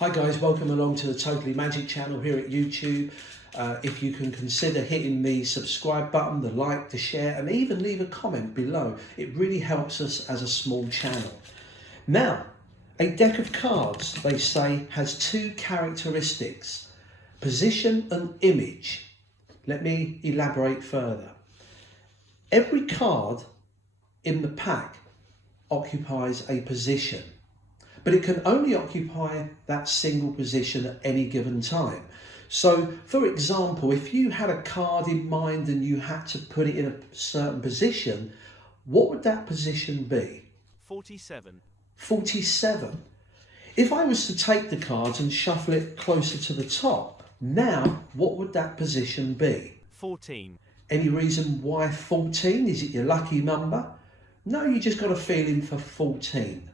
Hi guys, welcome along to the Totally Magic channel here at YouTube. If you can consider hitting the subscribe button, the like, the share, and even leave a comment below. It really helps us as a small channel. Now, a deck of cards, they say, has two characteristics: position and image. Let me elaborate further. Every card in the pack occupies a position, but it can only occupy that single position at any given time. So, for example, if you had a card in mind and you had to put it in a certain position, what would that position be? 47. 47. If I was to take the cards and shuffle it closer to the top, now what would that position be? 14. Any reason why 14? Is it your lucky number? No, you just got a feeling for 14.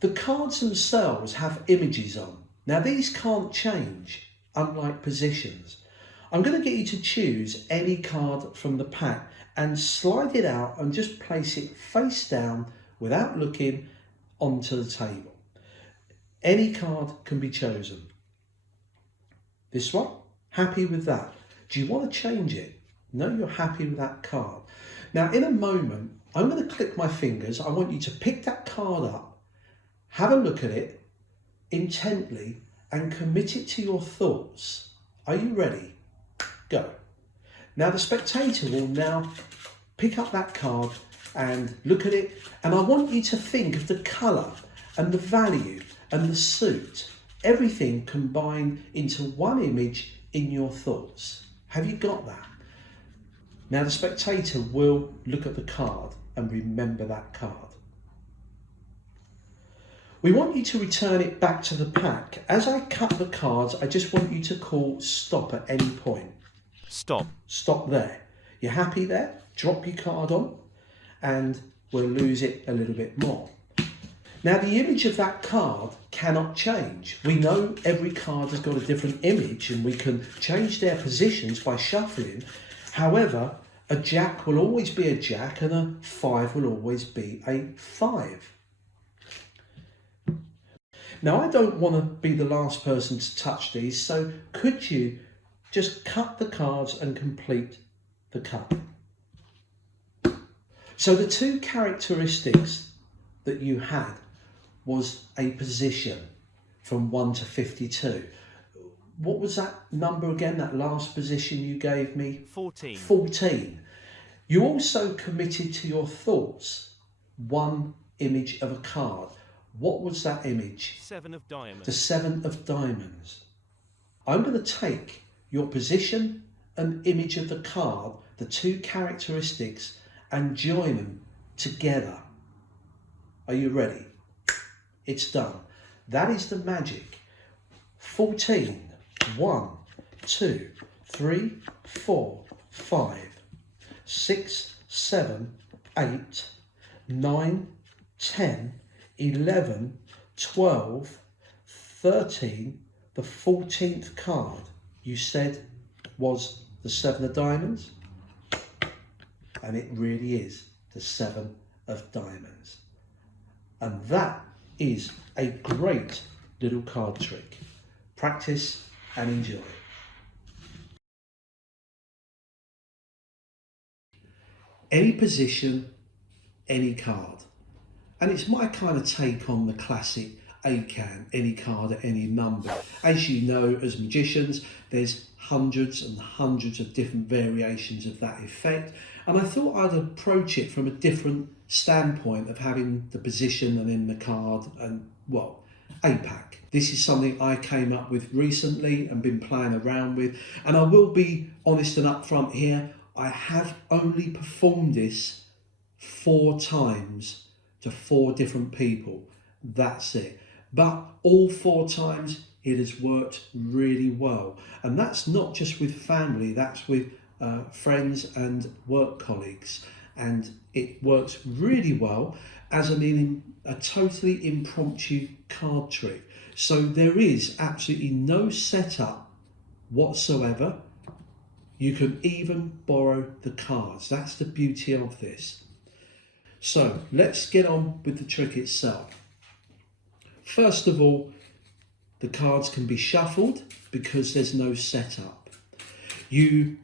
The cards themselves have images on. Now these can't change, unlike positions. I'm going to get you to choose any card from the pack and slide it out and just place it face down without looking onto the table. Any card can be chosen. This one? Happy with that? Do you want to change it? No, you're happy with that card. Now in a moment, I'm going to click my fingers. I want you to pick that card up, have a look at it intently and commit it to your thoughts. Are you ready? Go. Now the spectator will now pick up that card and look at it, and I want you to think of the colour and the value and the suit, everything combined into one image in your thoughts. Have you got that? Now the spectator will look at the card and remember that card. We want you to return it back to the pack. As I cut the cards, I just want you to call stop at any point. Stop. Stop there. You're happy there? Drop your card on and we'll lose it a little bit more. Now the image of that card cannot change. We know every card has got a different image and we can change their positions by shuffling. However, a jack will always be a jack and a 5 will always be a 5. Now, I don't want to be the last person to touch these, so could you just cut the cards and complete the cut? So the two characteristics that you had was a position from 1 to 52. What was that number again, that last position you gave me? 14. 14. You also committed to your thoughts one image of a card. What was that image? 7 of diamonds. The 7 of diamonds. I'm going to take your position and image of the card, the two characteristics, and join them together. Are you ready? It's done. That is the magic. 14. 1, 2, 3, 4, 5, 6, 7, 8, 9, 10, 11, 12, 13, the 14th card you said was the 7 of diamonds, and it really is the 7 of diamonds. And that is a great little card trick. Practice and enjoy. Any position, any card. And it's my kind of take on the classic ACAAN, any card at any number. As you know, as magicians, there's hundreds and hundreds of different variations of that effect. And I thought I'd approach it from a different standpoint of having the position and then the card and, well, APAC. This is something I came up with recently and been playing around with. And I will be honest and upfront here, I have only performed this 4 times to 4 different people. That's it. But all 4 times it has worked really well. And that's not just with family, that's with friends and work colleagues. And it works really well as a totally impromptu card trick. So there is absolutely no setup whatsoever. You can even borrow the cards. That's the beauty of this. So let's get on with the trick itself. First of all, The cards can be shuffled because there's no setup. You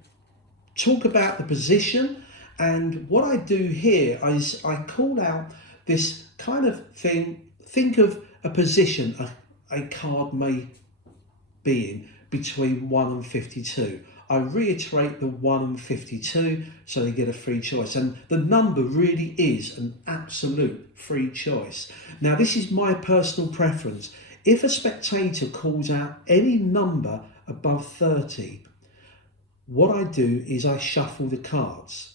talk about the position, and what I do here is I call out this kind of thing. Think of a position a card may be in between 1 and 52. I reiterate the 1 and 52 so they get a free choice, and the number really is an absolute free choice. Now this is my personal preference. If a spectator calls out any number above 30, what I do is I shuffle the cards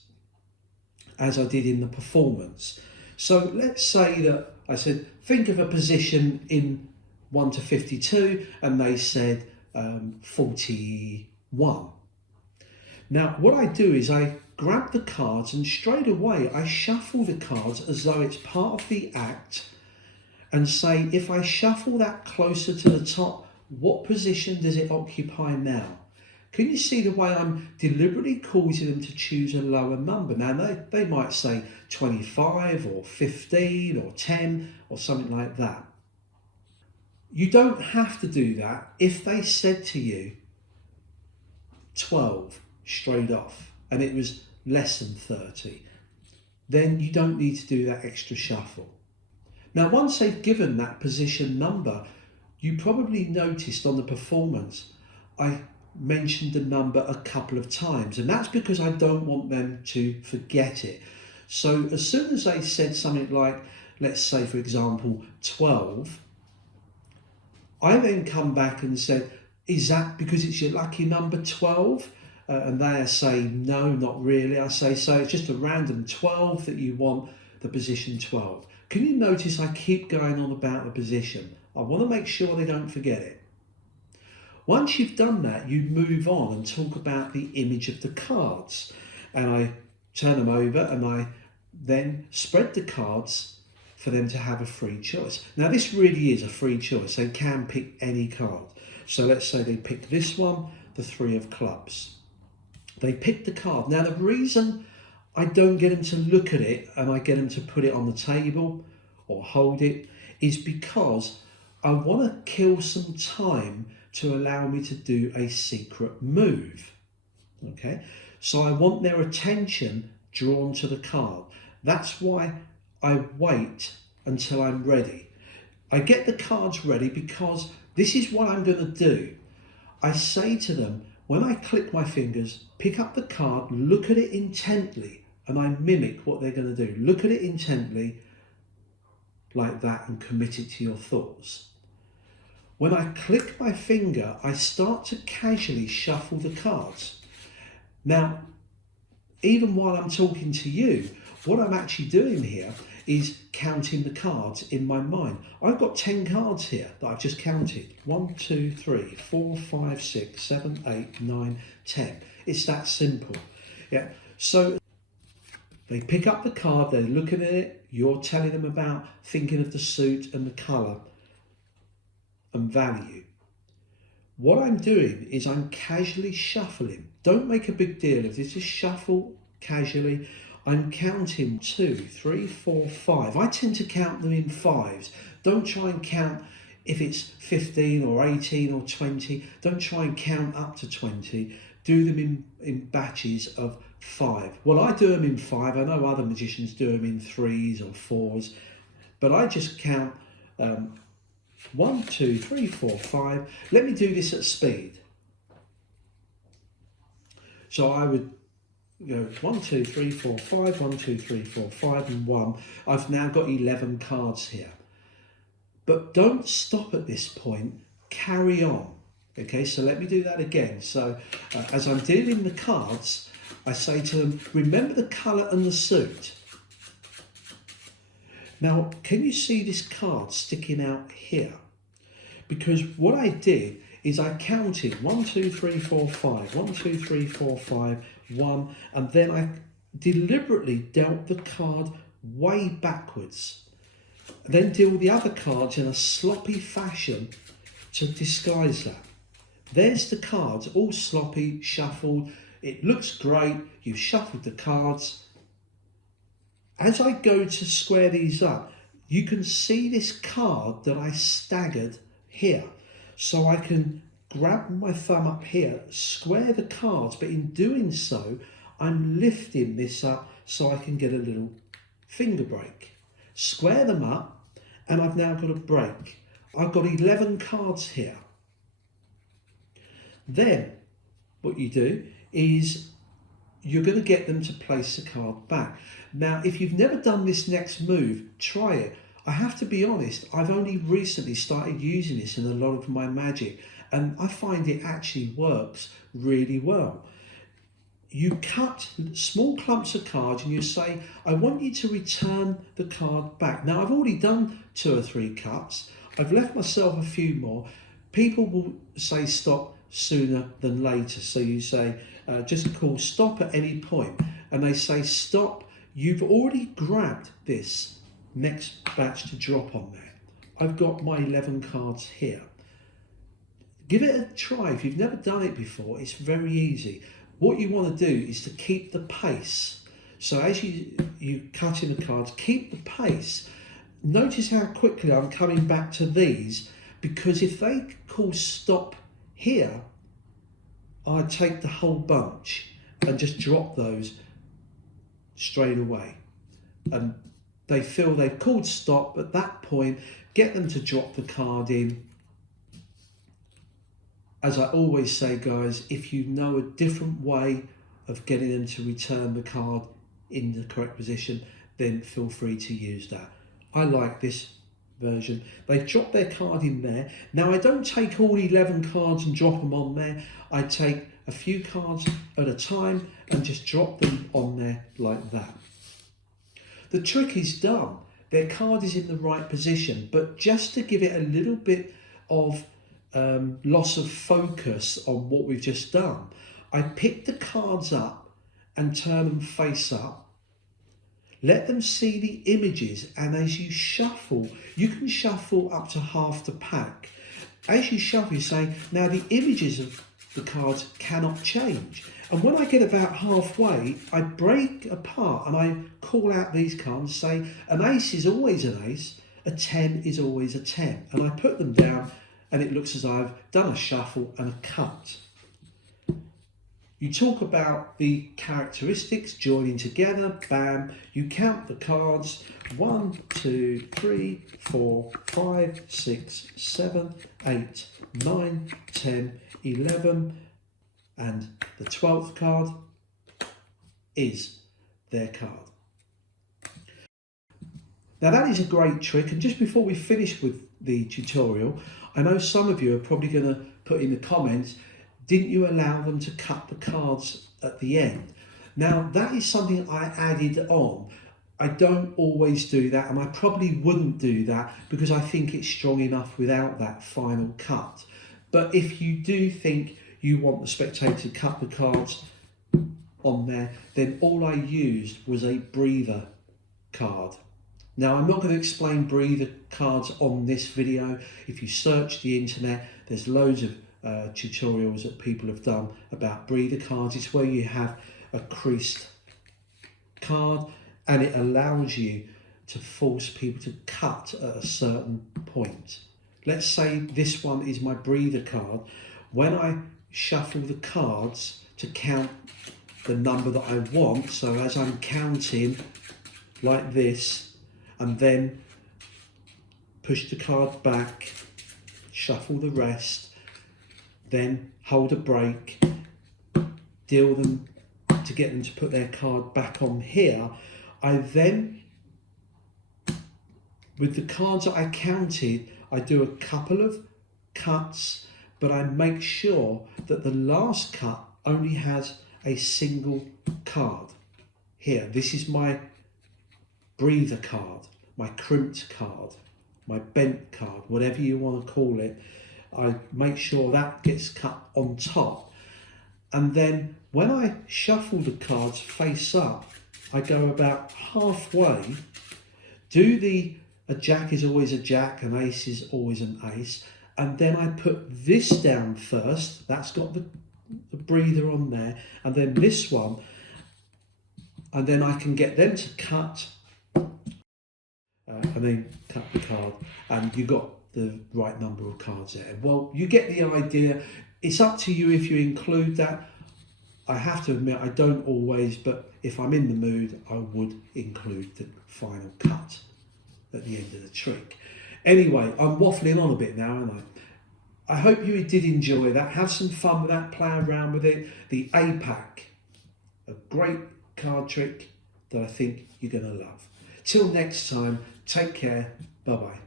as I did in the performance. So let's say that I said think of a position in 1 to 52, and they said 41. Now what I do is I grab the cards and straight away I shuffle the cards as though it's part of the act, and say, if I shuffle that closer to the top, what position does it occupy now? Can you see the way I'm deliberately causing them to choose a lower number? Now they might say 25 or 15 or 10 or something like that. You don't have to do that. If they said to you 12 straight off and it was less than 30, then you don't need to do that extra shuffle. Now once they've given that position number, you probably noticed on the performance I mentioned the number a couple of times, and that's because I don't want them to forget it. So as soon as they said something like, let's say for example 12, I then come back and said, is that because it's your lucky number 12? And they say, no, not really. I say, so it's just a random 12 that you want the position 12. Can you notice I keep going on about the position? I want to make sure they don't forget it. Once you've done that, you move on and talk about the image of the cards. And I turn them over and I then spread the cards for them to have a free choice. Now this really is a free choice. They can pick any card. So let's say they pick this one, the 3 of clubs. They pick the card. Now the reason I don't get them to look at it and I get them to put it on the table or hold it is because I want to kill some time to allow me to do a secret move. Okay, so I want their attention drawn to the card. That's why I wait until I'm ready. I get the cards ready because this is what I'm going to do. I say to them, when I click my fingers, pick up the card, look at it intently, and I mimic what they're going to do. Look at it intently like that and commit it to your thoughts. When I click my finger, I start to casually shuffle the cards. Now, even while I'm talking to you, what I'm actually doing here is counting the cards in my mind. I've got 10 cards here that I've just counted. 1, 2, 3, 4, 5, 6, 7, 8, 9, 10. It's that simple. Yeah. So they pick up the card, they're looking at it, you're telling them about thinking of the suit and the colour and value. What I'm doing is I'm casually shuffling. Don't make a big deal of this, just shuffle casually. I'm counting 2, 3, 4, 5. I tend to count them in fives. Don't try and count if it's 15 or 18 or 20. Don't try and count up to 20. Do them in batches of 5. Well, I do them in 5. I know other magicians do them in 3s or 4s, but I just count 1, 2, 3, 4, 5. Let me do this at speed. So I would go 1, 2, 3, 4, 5, 1, 2, 3, 4, 5, and 1. I've now got 11 cards here. But don't stop at this point, carry on. Okay, so let me do that again. So as I'm dealing the cards, I say to them, remember the colour and the suit. Now, can you see this card sticking out here? Because what I did is I counted 1, 2, 3, 4, 5, 1, 2, 3, 4, 5, 1, and then I deliberately dealt the card way backwards. Then deal the other cards in a sloppy fashion to disguise that. There's the cards, all sloppy, shuffled. It looks great. You've shuffled the cards. As I go to square these up, you can see this card that I staggered here. So I can grab my thumb up here, square the cards, but in doing so, I'm lifting this up so I can get a little finger break. Square them up, and I've now got a break. I've got 11 cards here. Then what you do is you're going to get them to place the card back. Now, if you've never done this next move, try it. I have to be honest, I've only recently started using this in a lot of my magic, and I find it actually works really well. You cut small clumps of cards and you say, I want you to return the card back. Now, I've already done 2 or 3 cuts. I've left myself a few more. People will say stop sooner than later. So you say, just call stop at any point. And they say stop. You've already grabbed this next batch to drop on there. I've got my 11 cards here. Give it a try. If you've never done it before, it's very easy. What you want to do is to keep the pace. So as you cut in the cards, keep the pace. Notice how quickly I'm coming back to these, because if they call stop here, I take the whole bunch and just drop those straight away. And they feel they've called stop at that point, get them to drop the card in. As I always say, guys, if you know a different way of getting them to return the card in the correct position, then feel free to use that. I like this version. They've dropped their card in there. Now, I don't take all 11 cards and drop them on there. I take a few cards at a time and just drop them on there like that. The trick is done. Their card is in the right position, but just to give it a little bit of loss of focus on what we've just done, I pick the cards up and turn them face up. Let them see the images, and as you shuffle, you can shuffle up to half the pack. As you shuffle, you say, now the images of the cards cannot change. And when I get about halfway, I break apart and I call out these cards, say, an ace is always an ace, a 10 is always a 10. And I put them down, and it looks as though I've done a shuffle and a cut. You talk about the characteristics joining together, bam, you count the cards, 1, 2, 3, 4, 5, 6, 7, 8, 9, 10, 11, and the 12th card is their card. Now that is a great trick, and just before we finish with the tutorial, I know some of you are probably going to put in the comments, didn't you allow them to cut the cards at the end? Now that is something I added on. I don't always do that, and I probably wouldn't do that because I think it's strong enough without that final cut. But if you do think you want the spectator to cut the cards on there, then all I used was a breather card. Now, I'm not going to explain breather cards on this video. If you search the internet, there's loads of tutorials that people have done about breather cards. It's where you have a creased card and it allows you to force people to cut at a certain point. Let's say this one is my breather card. When I shuffle the cards to count the number that I want, so as I'm counting like this, and then push the card back, shuffle the rest, then hold a break, deal them to get them to put their card back on here. I then, with the cards that I counted, I do a couple of cuts, but I make sure that the last cut only has a single card. Here, this is my breather card, my crimped card, my bent card, whatever you want to call it. I make sure that gets cut on top. And then when I shuffle the cards face up, I go about halfway, do a jack is always a jack, an ace is always an ace, and then I put this down first, that's got the breather on there, and then this one, and then I can get them to cut, and then cut the card, and you've got the right number of cards there. Well, you get the idea. It's up to you if you include that. I have to admit, I don't always, but if I'm in the mood, I would include the final cut at the end of the trick. Anyway, I'm waffling on a bit now, aren't I? I hope you did enjoy that. Have some fun with that, play around with it. The APAC, a great card trick that I think you're going to love. Till next time, take care. Bye-bye.